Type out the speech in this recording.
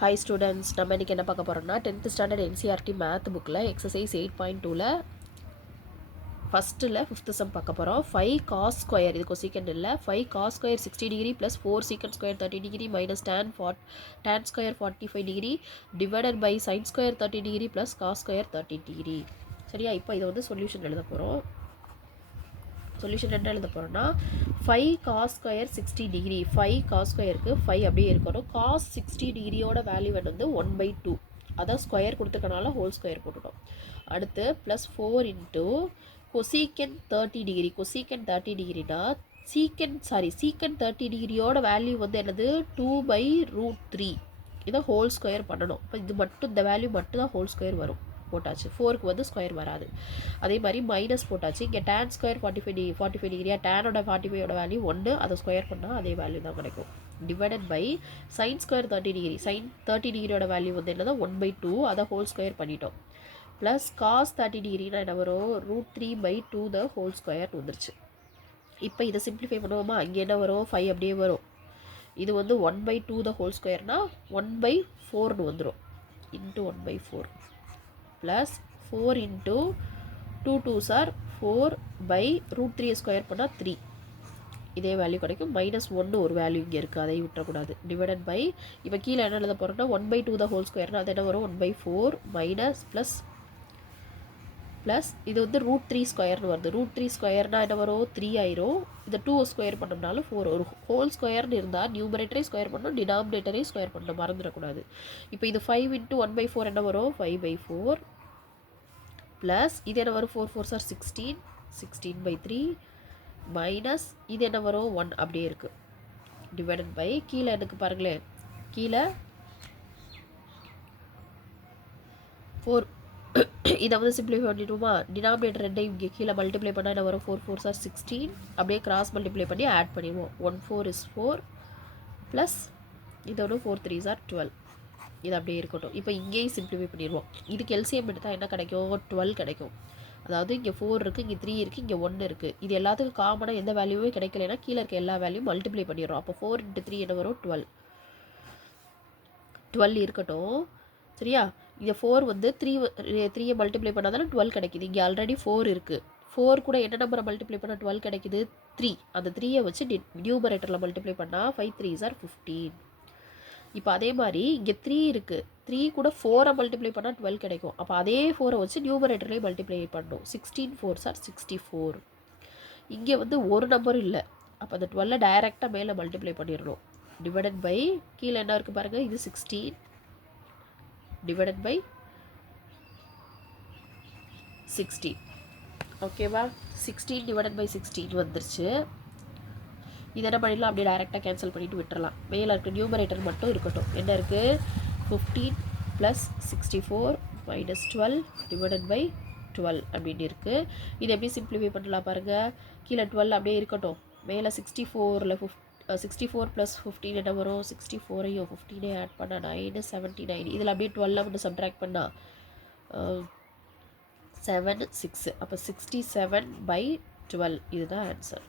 Hi students, நம்ம இன்னைக்கு என்ன பார்க்க போறோம்னா 10th ஸ்டாண்டர்ட் NCERT மேத் புக்கில் எக்ஸசைஸ் 8.2ல ஃபஸ்ட்டில் 5th சம் பார்க்க போகிறோம். 5 cos ஸ்கொயர், இது கொசிக்கண்ட் இல்லை, 5 cos square 60 degree plus 4 secant square 30 degree minus tan square 45 degree divided by sine square 30 degree plus cos square 30 degree. சரியா? இப்போ இதை வந்து சொல்யூஷன் எழுத போகிறோம். சொல்யூஷன் என்ன எழுத போகிறோன்னா 5 cos ஸ்கொயர் 60 டிகிரி, 5 cos ஸ்கொயருக்கு 5 அப்படியே இருக்கணும். cos 60 டிகிரியோட வேல்யூ வந்து 1/2, அதான் ஸ்கொயர் கொடுத்துருக்கனால ஹோல் ஸ்கொயர் போட்டுட்டோம். அடுத்து ப்ளஸ் 4 இன்ட்டு கொசீக்கன் 30 டிகிரி, கொசீக்கன் 30 டிகிரினா சீக்கன் 30 டிகிரியோட வேல்யூ வந்து என்னது 2/√3, இதை ஹோல் ஸ்கொயர் பண்ணணும். இப்போ இது மட்டும், இந்த வேல்யூ மட்டும் தான் ஹோல் ஸ்கொயர் வரும். போட்டாச்சு. 4க்கு வந்து ஸ்கொயர் வராது. அதே மாதிரி மைனஸ் போட்டாச்சு. இங்கே tan ஸ்கொயர் 45 டிகிரியா, டேனோட 45ஓட வேல்யூ 1, அதை ஸ்கொயர் பண்ணால் அதே வேல்யூ தான் கிடைக்கும். Divided by sine square 30 degree, sine 30 டிகிரியோட வேல்யூ வந்து என்னதான் 1/2, அதை ஹோல் ஸ்கொயர் பண்ணிட்டோம். ப்ளஸ் காஸ் 30 டிகிரினா என்ன வரும், √3/2 த ஹோல் ஸ்கொயர் வந்துருச்சு. இப்போ இதை சிம்பிளிஃபை பண்ணுவோமா, இங்கே என்ன வரும், 5 அப்படியே வரும். இது வந்து 1/2 த ஹோல் ஸ்கொயர்னா 1/4ன்னு வந்துடும். Into 1/4 plus 4 into 2 2s are 4/√3 square பண்ணால் 3, இதே வேல்யூ கிடைக்கும். -1 ஒரு வேல்யூ இங்கே இருக்குது, அதை விட்டுறக்கூடாது. டிவைடட் பை இப்போ கீழே என்ன எழுத போகிறோம்னா 1/2 த ஹோல் ஸ்கொயர்னா அது என்ன வரும், 1/4 மைனஸ் ப்ளஸ் இது வந்து √3 ஸ்கொயர்னு வருது. √3 ஸ்கொயர்னா என்ன வரும், 3 ஆயிரும். இதை 2 ஸ்கொயர் பண்ணோம்னாலும் 4. ஒரு ஹோல் ஸ்கொயர்னு இருந்தால் நியூமரேட்டரை ஸ்கொயர் பண்ணணும், டினாமினேட்டரை ஸ்கொயர் பண்ணணும், மறந்துடக்கூடாது. இப்போ இது 5 இன்ட்டு 1/4 என்ன வரும், 5/4 ப்ளஸ் இது என்ன வரும், 4 4s are 16, 16/3 மைனஸ் இது என்ன வரும், 1 அப்படியே இருக்குது. டிவைடட் பை கீழே எனக்கு பாருங்களேன், கீழே 4, இதை வந்து சிம்பிளிஃபை பண்ணிடுமா, டினாமினேட்டர் ரெண்டையும் இங்கே கீழே மல்டிப்ளை பண்ணால் என்ன வரும், 4 4s are 16, அப்படியே கிராஸ் மல்டிப்ளை பண்ணி ஆட் பண்ணிடுவோம். 1 4 is 4 ப்ளஸ் இதோட 4 3s are 12, இது அப்படியே இருக்கட்டும். இப்போ இங்கேயும் சிம்பிளிஃபை பண்ணிடுவோம். இதுக்கு எல்சிஎம் எடுத்தால் என்ன கிடைக்கும், 12 கிடைக்கும். அதாவது இங்கே 4 இருக்குது, இங்கே 3 இருக்குது, இங்கே 1 இருக்குது. இது எல்லாத்துக்கும் காமனாக எந்த வேல்யூவே கிடைக்கலன்னா கீழே இருக்க எல்லா வேல்யூவும் மல்டிப்ளை பண்ணிடுறோம். அப்போ 4 × 3 என்ன வரும், 12 இருக்கட்டும். சரியா? இங்கே 4 வந்து 3 மல்டிப்ளை பண்ணால் தானே 12 கிடைக்குது. இங்கே ஆல்ரெடி 4 இருக்குது. 4 கூட என்ன நம்பரை மல்டிப்ளை பண்ணால் 12 கிடைக்குது, 3. அந்த 3யை வச்சு நியூமரேட்டரில் மல்டிப்ளை பண்ணால் 5 3s are 15. இப்போ அதே மாதிரி இங்கே 3 இருக்குது, 3 கூட 4 மல்டிப்ளை பண்ணால் 12 கிடைக்கும். அப்போ அதே 4 வச்சு நியூமரேட்டர்லேயே மல்டிப்ளை பண்ணணும். 16 4s are 64. இங்கே வந்து ஒரு நம்பரும் இல்லை, அப்போ அந்த 12 டைரெக்டாக மேலே மல்டிப்ளை பண்ணிடணும். டிவைடட் பை கீழே என்ன இருக்குது பாருங்கள், இது 16 டிவைடட் பை 16. ஓகேவா? 16 டிவைடட் பை 16 வந்துருச்சு. இது என்ன பண்ணிடலாம், அப்படியே டைரெக்டாக கேன்சல் பண்ணிவிட்டு விட்டுறலாம். மேலே இருக்க நியூமரேட்டர் மட்டும் இருக்கட்டும். என்ன இருக்குது, 15 ப்ளஸ் 64 மைனஸ் 12 டிவைடட் பை 12 அப்படின்னு இருக்குது. இது எப்படி சிம்பிளிஃபை பண்ணலாம் பாருங்கள். கீழே 12 அப்படியே இருக்கட்டும். மேலே 64ல் 64 ப்ளஸ் 15 என்ன வரும், 64ஐயும் 15ஐயும் ஆட் பண்ணால் 9 79. இதில் அப்படியே 12 மட்டும் சப்ட்ராக்ட் பண்ணால் 7 6. அப்போ 67/12 இதுதான் ஆன்சர்.